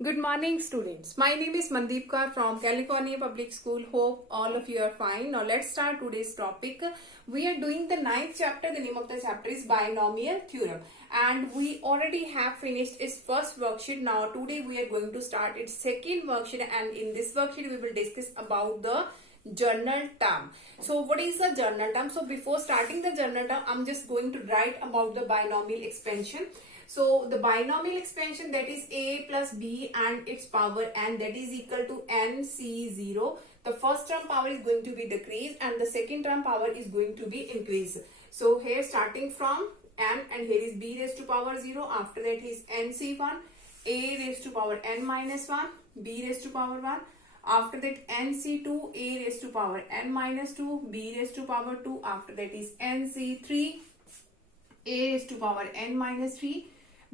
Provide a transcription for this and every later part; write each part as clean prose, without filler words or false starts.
Good morning, students. My name is Mandeep Kaur from California Public School. Hope all of you are fine. Now let's start today's topic. We are doing the 9th chapter. The name of the chapter is Binomial Theorem. And we already have finished its first worksheet. Now today we are going to start its second worksheet. And in this worksheet we will discuss about the journal term. So what is the journal term? So before starting the journal term, I'm just going to write about the binomial expansion. So the binomial expansion, that is a plus b and its power n, that is equal to nc0. The first term power is going to be decreased and the second term power is going to be increased. So here starting from n, and here is b raised to power 0. After that is nc1, a raised to power n minus 1, b raised to power 1. After that nc2, a raised to power n minus 2, b raised to power 2. After that is nc3, a raised to power n minus 3,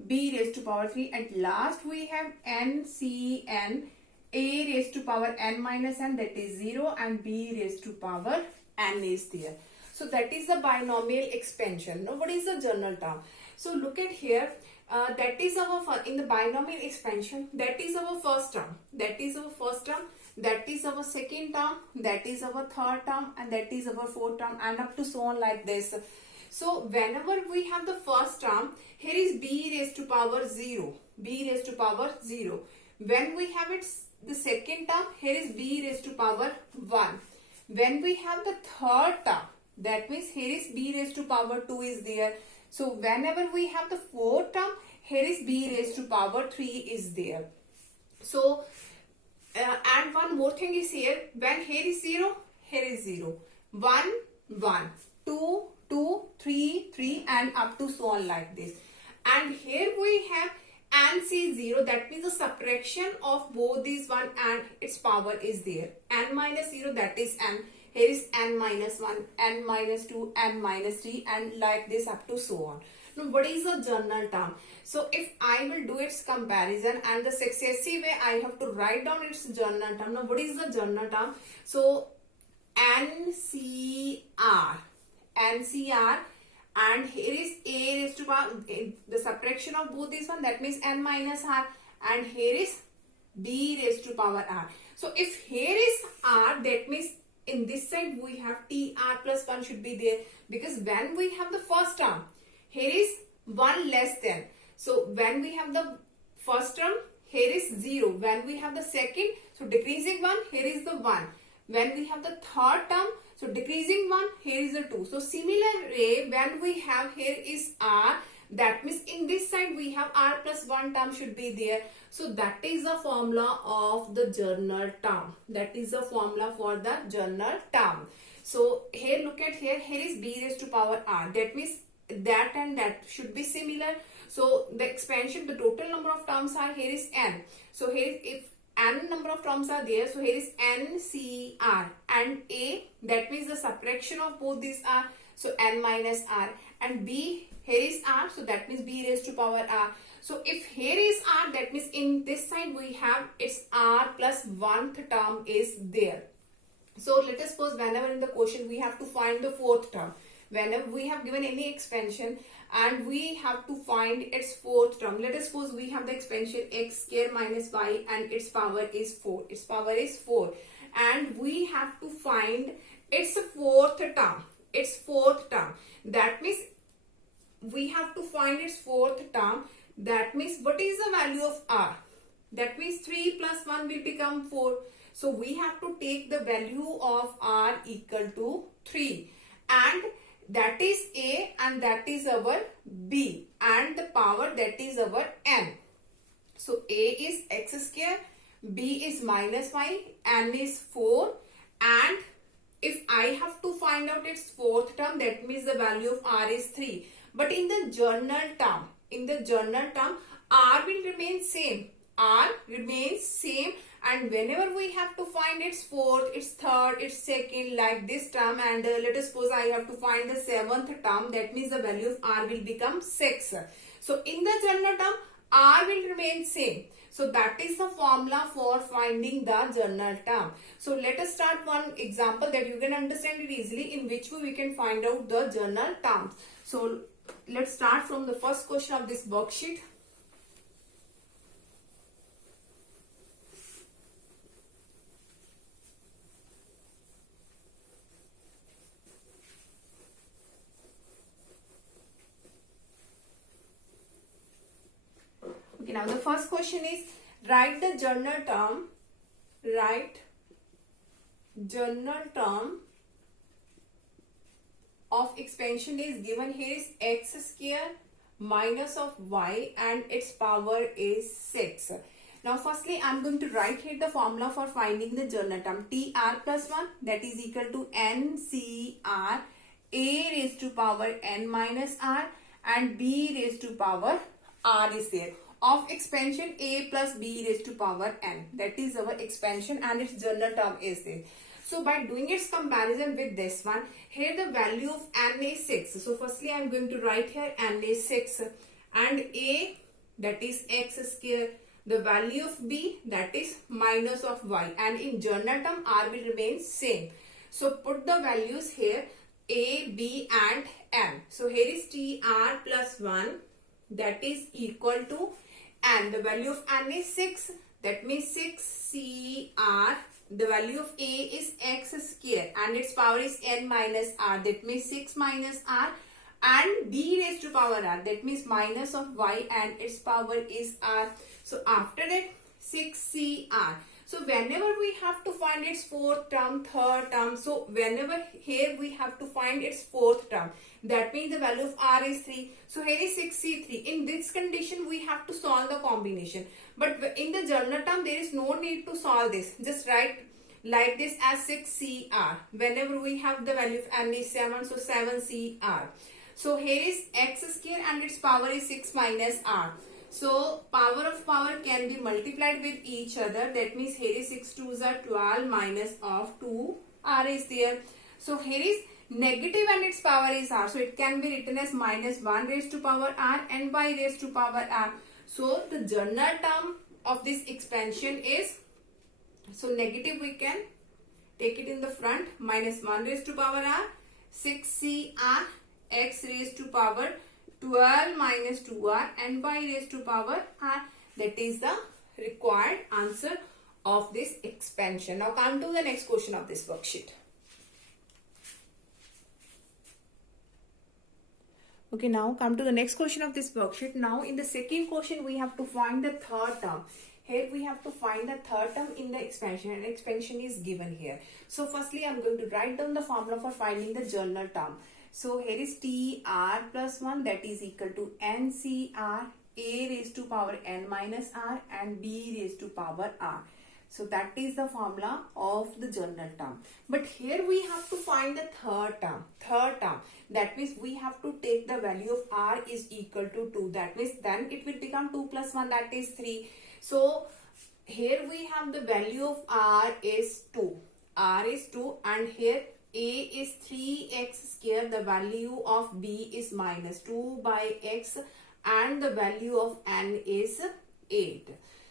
b raised to power 3. At last we have ncn, a raised to power n minus n, that is 0, and b raised to power n is there. So that is the binomial expansion. Now what is the journal term? So look at here. That is our, in the binomial expansion, that is our first term, that is our first term, that is our second term, that is our third term, and that is our fourth term, and up to so on like this. So whenever we have the first term, here is b raised to power 0, b raised to power 0. When we have it the second term, here is b raised to power 1. When we have the third term, that means here is b raised to power 2 is there. So whenever we have the fourth term, here is b raised to power 3 is there. So and one more thing is here, when here is 0, here is 0, 1, 1, 2, 2, 3, 3, and up to so on like this. And here we have nc0, that means the subtraction of both these one and its power is there. N minus 0, that is n. Here is n minus 1, n minus 2, n minus 3, and like this up to so on. Now what is the journal term? So if I will do its comparison and the successive way, I have to write down its journal term. Now what is the journal term? So NCR, and here is a raised to power, the subtraction of both this one, that means n minus r, and here is b raised to power r. So if here is r, that means in this side we have tr plus 1 should be there, because when we have the first term, here is 1 less than. So when we have the first term, here is 0. When we have the second, so decreasing 1, here is the 1. When we have the third term, so decreasing 1, here is the 2. So similarly, when we have here is r, that means in this side we have r plus 1 term should be there. So that is the formula of the journal term. That is the formula for the journal term. So here look at here, here is b raised to power r. That means that and that should be similar. So the expansion, the total number of terms are, here is n. So here if n number of terms are there, so here is ncr, and a, that means the subtraction of both these are, so n minus r, and b, here is r, so that means b raised to power r. So if here is r, that means in this side we have its r plus 1th term is there. So let us suppose whenever in the question we have to find the fourth term. Whenever we have given any expansion and we have to find its fourth term, let us suppose we have the expansion x square minus y and its power is 4. Its power is 4. And we have to find its fourth term. Its fourth term. That means we have to find its fourth term. That means what is the value of r? That means 3 plus 1 will become 4. So we have to take the value of r equal to 3. And that is a, and that is our b, and the power, that is our n. So a is x square, b is minus y, n is 4, and if I have to find out its fourth term, that means the value of r is 3. But in the journal term, r will remain same. R remains same, and whenever we have to find its fourth, its third, its second, like this term, and let us suppose I have to find the 7th term, that means the value of r will become 6. So in the journal term, r will remain same. So that is the formula for finding the journal term. So let us start one example that you can understand it easily, in which way we can find out the journal terms. So let's start from the first question of this worksheet. Okay, now the first question is write the general term. Write general term of expansion is given here is x square minus of y and its power is 6. Now firstly I am going to write here the formula for finding the general term. TR plus 1 that is equal to NCR a raised to power n minus r and b raised to power r is there. Of expansion a plus b raised to power n. That is our expansion and its general term is there. So by doing its comparison with this one, here the value of n is 6. So firstly I am going to write here n is 6 and a that is x square. The value of b that is minus of y and in general term r will remain same. So put the values here a, b and n. So here is tr plus 1 that is equal to n. The value of n is 6. That means 6cr. The value of a is x square and its power is n minus r. That means 6 minus r and b raised to power r. That means minus of y and its power is r. So after that 6cr. So whenever we have to find its fourth term, third term. So whenever here we have to find its fourth term. That means the value of r is 3. So here is 6c3. In this condition we have to solve the combination. But in the general term there is no need to solve this. Just write like this as 6cr. Whenever we have the value of n is 7. So 7cr. So here is x square and its power is 6 minus r. So power of power can be multiplied with each other. That means here is 6 2s are 12 minus of 2 r is there. So here is negative and its power is r. So it can be written as minus 1 raised to power r and y raised to power r. So the general term of this expansion is, so negative we can take it in the front, minus 1 raised to power r, 6cr x raised to power 12 minus 2r and y raised to power r. That is the required answer of this expansion. Now come to the next question of this worksheet. Okay, now come to the next question of this worksheet. Now in the second question we have to find the third term. Here we have to find the third term in the expansion and expansion is given here. So firstly I am going to write down the formula for finding the general term. So here is tr plus 1 that is equal to ncr a raised to power n minus r and b raised to power r. So that is the formula of the general term. But here we have to find the third term. That means we have to take the value of r is equal to 2. That means then it will become 2 plus 1 that is 3. So here we have the value of r is 2. R is 2 and here a is 3x square. The value of b is minus 2 by x and the value of n is 8.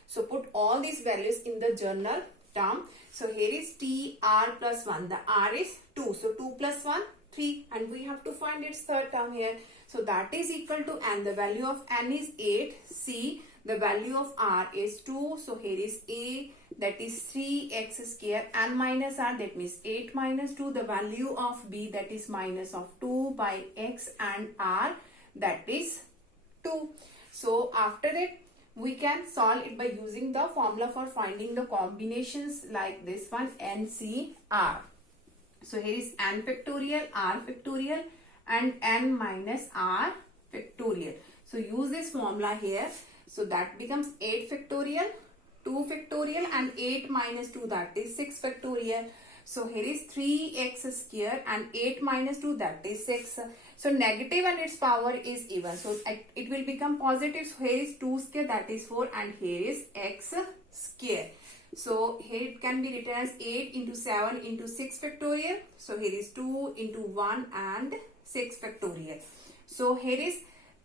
So put all these values in the general term. So here is tr plus 1. The r is 2. So 2 plus 1, 3 and we have to find its third term here. So that is equal to n. The value of n is 8. C. The value of r is 2. So here is a that is 3x square and minus r that means 8 minus 2. The value of b that is minus of 2 by x and r that is 2. So after that we can solve it by using the formula for finding the combinations like this one NCR. So here is n factorial, r factorial and n minus r factorial. So use this formula here. So that becomes 8 factorial, 2 factorial and 8 minus 2 that is 6 factorial. So here is 3x square and 8 minus 2 that is 6. So negative and its power is even. So it will become positive. So here is 2 square that is 4 and here is x square. So here it can be written as 8 into 7 into 6 factorial. So here is 2 into 1 and 6 factorial. So here is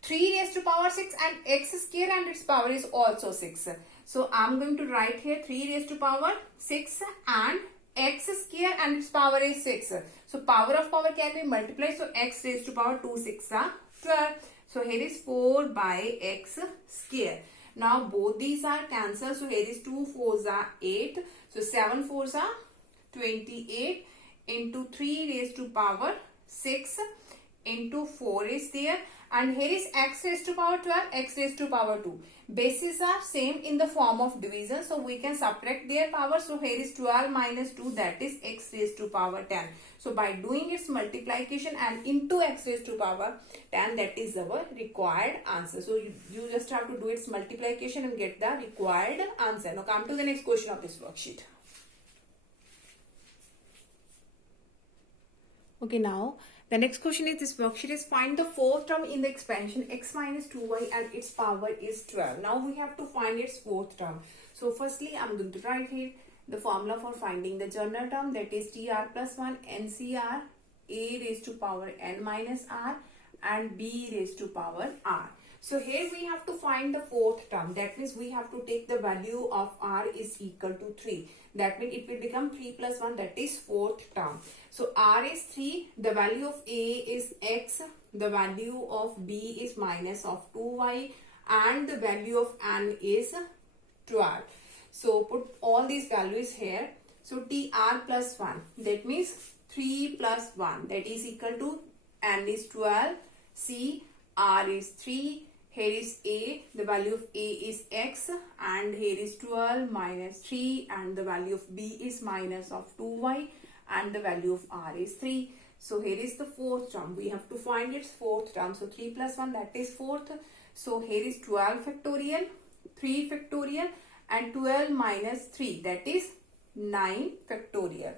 3 raised to power 6 and x square and its power is also 6. So I am going to write here 3 raised to power 6 and x square and its power is 6. So power of power can be multiplied. So x raised to power 2 6 are 12. So here is 4 by x square. Now both these are cancelled. So here is 2 4s are 8. So 7 4s are 28 into 3 raised to power 6 into 4 is there and here is x raised to power 12, x raised to power 2. Bases are same in the form of division, so we can subtract their power. So here is 12 minus 2, that is x raised to power 10. So by doing its multiplication and into x raised to power 10, that is our required answer. So you just have to do its multiplication and get the required answer. Now come to the next question of this worksheet. Okay, now the next question is this worksheet is find the fourth term in the expansion x minus 2y and its power is 12. Now we have to find its fourth term. So firstly, I'm going to write here the formula for finding the general term, that is tr plus 1 ncr a raised to power n minus r and b raised to power r. So here we have to find the fourth term. That means we have to take the value of r is equal to 3. That means it will become 3 plus 1, that is fourth term. So r is 3, the value of a is x, the value of b is minus of 2y and the value of n is 12. So put all these values here. So tr plus 1, that means 3 plus 1, that is equal to n is 12, c, r is 3, here is a, the value of a is x and here is 12 minus 3 and the value of b is minus of 2y and the value of r is 3. So here is the fourth term. We have to find its fourth term. So 3 plus 1, that is fourth. So here is 12 factorial, 3 factorial and 12 minus 3, that is 9 factorial.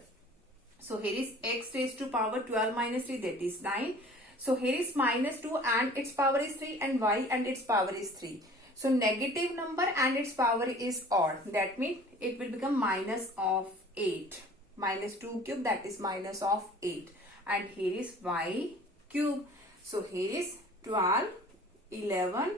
So here is x raised to power 12 minus 3, that is 9. So here is minus 2 and its power is 3 and y and its power is 3. So negative number and its power is odd. That means it will become minus of 8. Minus 2 cube, that is minus of 8. And here is y cube. So here is 12, 11,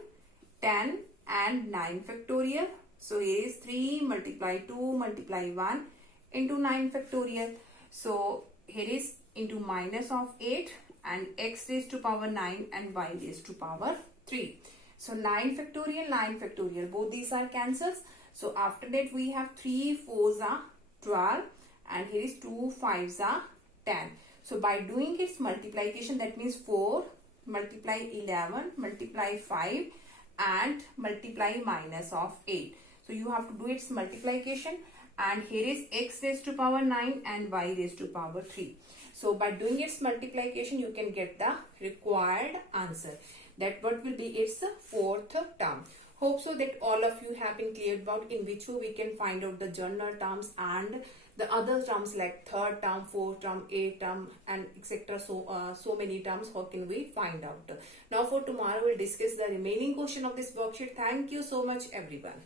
10 and 9 factorial. So here is 3 multiply 2 multiply 1 into 9 factorial. So here is into minus of 8 and x raised to power 9 and y raised to power 3. So 9 factorial, both these are cancels. So after that we have 3 4s are 12 and here is 2 5s are 10. So by doing its multiplication, that means 4 multiply 11 multiply 5 and multiply minus of 8. So you have to do its multiplication and here is x raised to power 9 and y raised to power 3. So by doing its multiplication, you can get the required answer. That what will be its fourth term. Hope so that all of you have been cleared about in which way we can find out the general terms and the other terms like third term, fourth term, eighth term and etc. So many terms, how can we find out. Now for tomorrow we'll discuss the remaining question of this worksheet. Thank you so much everyone.